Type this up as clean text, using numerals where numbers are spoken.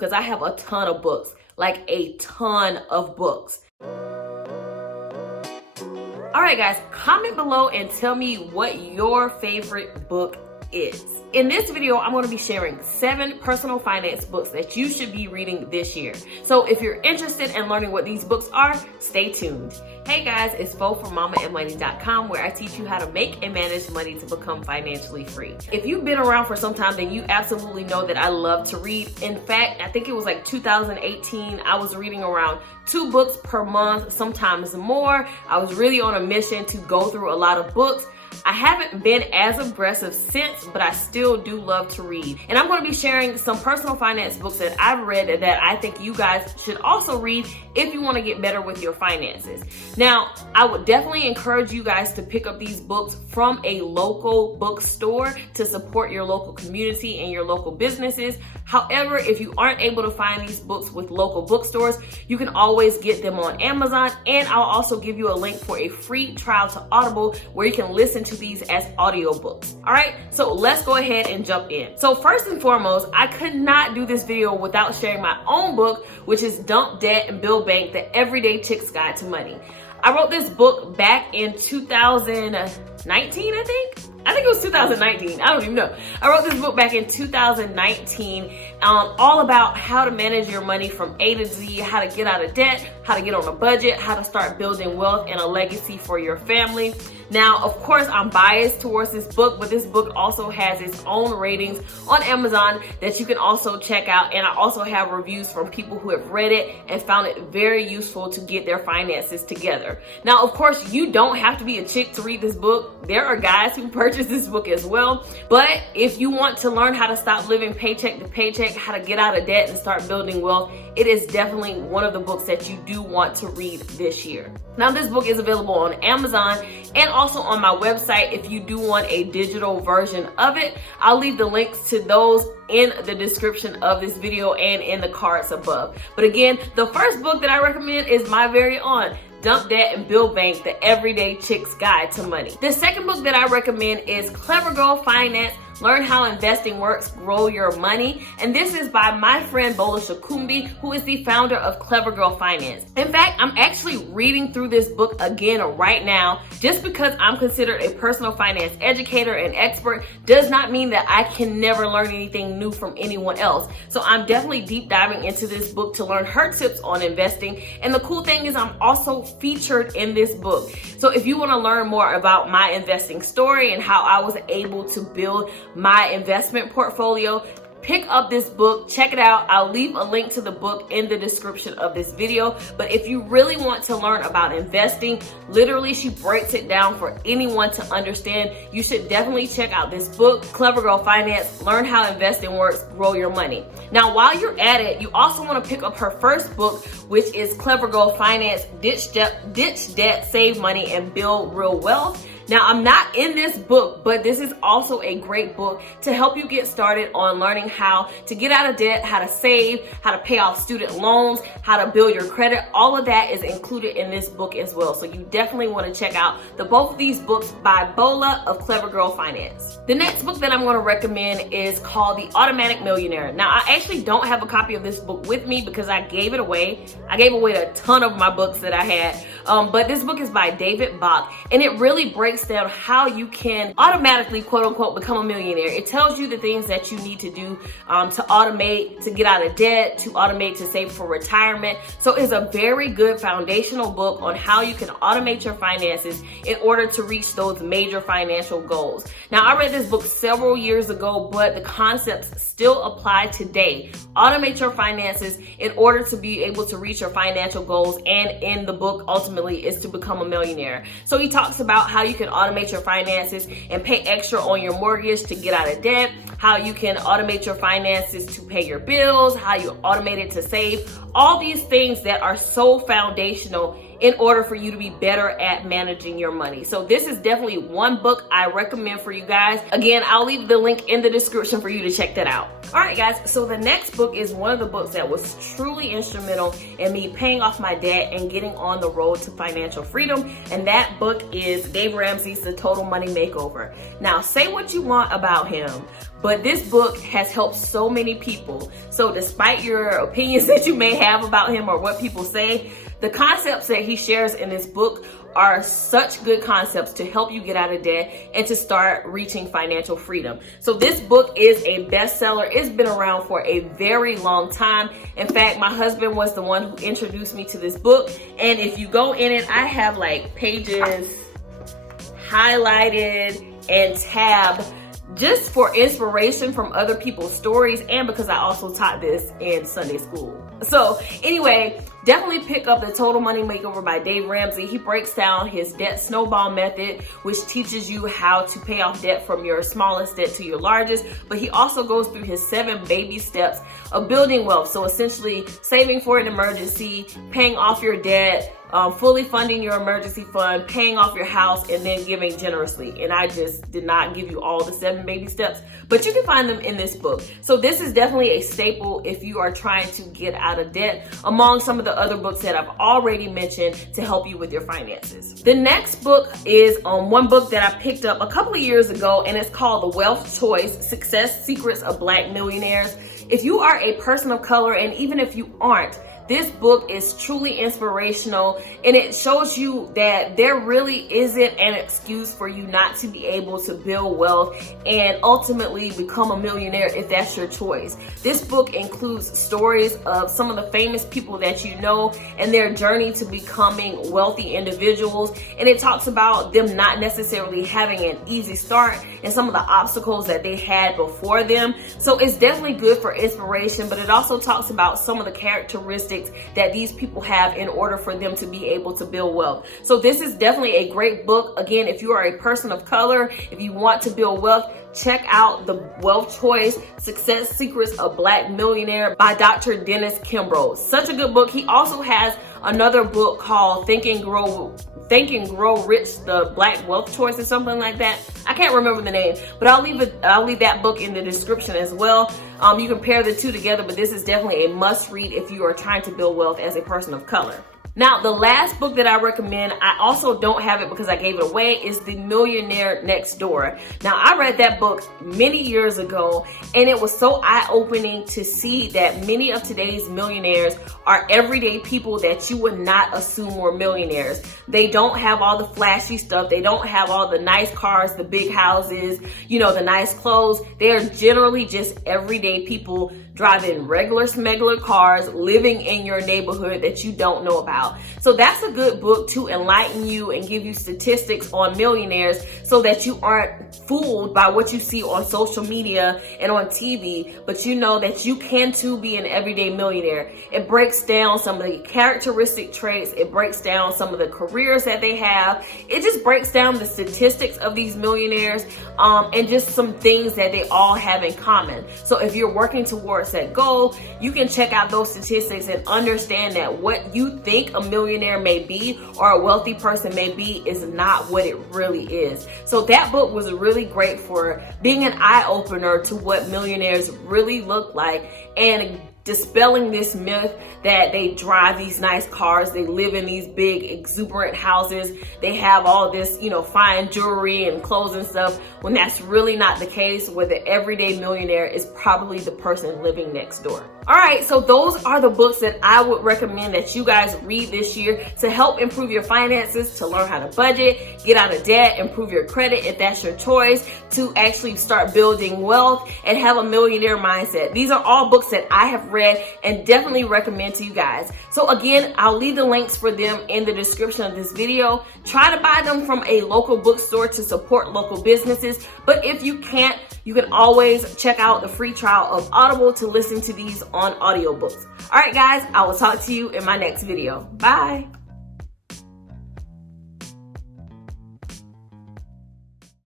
because I have a ton of books, like a ton of books. All right, guys, comment below and tell me what your favorite book is. In this video, I'm going to be sharing 7 personal finance books that you should be reading this year. So if you're interested in learning what these books are, stay tuned. Hey guys, it's Bo from MamaAndMoney.com, where I teach you how to make and manage money to become financially free. If you've been around for some time, then you absolutely know that I love to read. In fact, I think it was like 2018, I was reading around 2 books per month, sometimes more. I was really on a mission to go through a lot of books. I haven't been as aggressive since, but I still do love to read. And I'm going to be sharing some personal finance books that I've read that I think you guys should also read if you want to get better with your finances. Now, I would definitely encourage you guys to pick up these books from a local bookstore to support your local community and your local businesses. However, if you aren't able to find these books with local bookstores, you can always get them on Amazon. And I'll also give you a link for a free trial to Audible where you can listen to these as audiobooks. All right, so let's go ahead and jump in. So first and foremost, I could not do this video without sharing my own book, which is Dump Debt and Build Bank, the Everyday Chick's Guide to Money. I wrote this book back in 2019, I think it was 2019. I don't even know. I wrote this book back in 2019, all about how to manage your money from A to Z, how to get out of debt, how to get on a budget, how to start building wealth and a legacy for your family. Now, of course, I'm biased towards this book, but this book also has its own ratings on Amazon that you can also check out. And I also have reviews from people who have read it and found it very useful to get their finances together. Now, of course, you don't have to be a chick to read this book. There are guys who purchase this book as well. But if you want to learn how to stop living paycheck to paycheck, how to get out of debt and start building wealth, it is definitely one of the books that you do want to read this year. Now, this book is available on Amazon and also on my website if you do want a digital version of it. I'll leave the links to those in the description of this video and in the cards above. But again, the first book that I recommend is my very own, Dump Debt and Build Bank, the Everyday Chick's Guide to Money. The second book that I recommend is Clever Girl Finance, Learn How Investing Works, Grow Your Money. And this is by my friend Bola Shakumbi, who is the founder of Clever Girl Finance. In fact, I'm actually reading through this book again right now. Just because I'm considered a personal finance educator and expert does not mean that I can never learn anything new from anyone else. So I'm definitely deep diving into this book to learn her tips on investing. And the cool thing is I'm also featured in this book. So if you want to learn more about my investing story and how I was able to build my investment portfolio, pick up this book, check it out. I'll leave a link to the book in the description of this video. But if you really want to learn about investing, literally she breaks it down for anyone to understand. You should definitely check out this book, Clever Girl Finance, Learn How Investing Works, Grow Your Money. Now, while you're at it, you also want to pick up her first book, which is Clever Girl Finance, Ditch Debt, Save Money, and Build Real Wealth. Now, I'm not in this book, but this is also a great book to help you get started on learning how to get out of debt, how to save, how to pay off student loans, how to build your credit. All of that is included in this book as well. So you definitely want to check out both of these books by Bola of Clever Girl Finance. The next book that I'm going to recommend is called The Automatic Millionaire. Now, I actually don't have a copy of this book with me because I gave it away. I gave away a ton of my books that I had. But this book is by David Bach, and it really breaks down how you can automatically, quote unquote, become a millionaire. It tells you the things that you need to do to automate, to get out of debt, to automate, to save for retirement. So it's a very good foundational book on how you can automate your finances in order to reach those major financial goals. Now, I read this book several years ago, but the concepts still apply today. Automate your finances in order to be able to reach your financial goals, and in the book ultimately is to become a millionaire. So he talks about how you can automate your finances and pay extra on your mortgage to get out of debt, how you can automate your finances to pay your bills, how you automate it to save, all these things that are so foundational in order for you to be better at managing your money. So this is definitely one book I recommend for you guys. Again, I'll leave the link in the description for you to check that out. All right, guys, so the next book is one of the books that was truly instrumental in me paying off my debt and getting on the road to financial freedom. And that book is Dave Ramsey's The Total Money Makeover. Now, say what you want about him, but this book has helped so many people. So despite your opinions that you may have about him or what people say, the concepts that he shares in this book are such good concepts to help you get out of debt and to start reaching financial freedom. So this book is a bestseller. It's been around for a very long time. In fact, my husband was the one who introduced me to this book. And if you go in it, I have like pages highlighted and tabbed just for inspiration from other people's stories, and because I also taught this in Sunday school. So anyway, definitely pick up The Total Money Makeover by Dave Ramsey. He breaks down his debt snowball method, which teaches you how to pay off debt from your smallest debt to your largest. But he also goes through his 7 baby steps of building wealth. So essentially saving for an emergency, paying off your debt, fully funding your emergency fund, paying off your house, and then giving generously. And I just did not give you all the 7 baby steps, but you can find them in this book. So this is definitely a staple if you are trying to get out of debt, among some of the other books that I've already mentioned to help you with your finances. The next book is one book that I picked up a couple of years ago, and it's called The Wealth Choice: Success Secrets of Black Millionaires. If you are a person of color, and even if you aren't, this book is truly inspirational, and it shows you that there really isn't an excuse for you not to be able to build wealth and ultimately become a millionaire if that's your choice. This book includes stories of some of the famous people that you know and their journey to becoming wealthy individuals, and it talks about them not necessarily having an easy start and some of the obstacles that they had before them. So it's definitely good for inspiration, but it also talks about some of the characteristics that these people have in order for them to be able to build wealth. So this is definitely a great book. Again, if you are a person of color, if you want to build wealth, check out The Wealth Choice: Success Secrets of Black Millionaire by Dr. Dennis Kimbrough. Such a good book. He also has another book called Think and Grow Rich, The Black Wealth Choice, or something like that. I can't remember the name, but I'll leave that book in the description as well. You can pair the two together, but this is definitely a must read if you are trying to build wealth as a person of color. Now, the last book that I recommend, I also don't have it because I gave it away, is The Millionaire Next Door. Now, I read that book many years ago, and it was so eye-opening to see that many of today's millionaires are everyday people that you would not assume were millionaires. They don't have all the flashy stuff. They don't have all the nice cars, the big houses, the nice clothes. They are generally just everyday people driving regular smuggler cars, living in your neighborhood that you don't know about. So that's a good book to enlighten you and give you statistics on millionaires so that you aren't fooled by what you see on social media and on TV, but you know that you can too be an everyday millionaire. It breaks down some of the characteristic traits. It breaks down some of the careers that they have. It just breaks down the statistics of these millionaires and just some things that they all have in common. So if you're working towards that goal, you can check out those statistics and understand that what you think a millionaire may be or a wealthy person may be is not what it really is. So that book was really great for being an eye-opener to what millionaires really look like and dispelling this myth that they drive these nice cars, they live in these big exuberant houses, they have all this, fine jewelry and clothes and stuff, when that's really not the case, where the everyday millionaire is probably the person living next door. All right, so those are the books that I would recommend that you guys read this year to help improve your finances, to learn how to budget, get out of debt, improve your credit if that's your choice, to actually start building wealth and have a millionaire mindset. These are all books that I have read and definitely recommend to you guys. So again, I'll leave the links for them in the description of this video. Try to buy them from a local bookstore to support local businesses, but if you can't, you can always check out the free trial of Audible to listen to these on audiobooks. All right, guys, I will talk to you in my next video. Bye.